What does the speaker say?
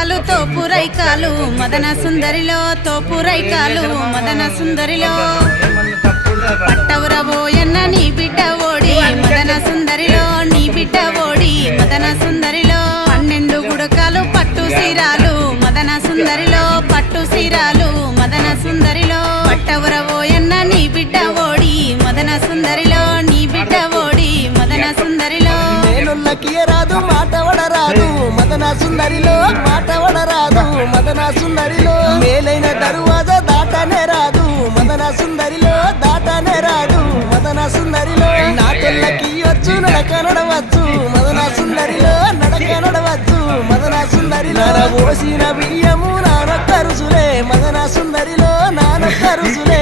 రైకాలు తోపు రైకాలు మదన సుందరిలో తోపు రైకాలు మదన సుందరిలో పట్టవురబోయన్న నీ బిడ్డ ఓడి మదన సుందరిలో నీ బిడ్డ ఓడి మదన సుందరిలో 12 గుడకాలు పట్టు సీరాలు మదన సుందరిలో పట్టు సీరాలు మదన సుందరిలో పట్టవురబోయన్న నీ బిడ్డ ఓడి మదన సుందరిలో నీ బిడ్డ ఓడి మదన సుందరిలో రాదు మాట వడరాదు మదన సుందరిలో మాట వడరాదు మదన సుందరిలో మేలైన దరువాజ దాటనే రాదు మదన సుందరిలో దాటనే రాదు మదన సుందరిలో నా తెల్లకి వచ్చు నడక నడవచ్చు మదన సుందరిలో నడక నడవచ్చు మదన సుందరిలో పోసిన బియ్యము నానొక్క రుసులే మదన సుందరిలో నానొక్క రుసులే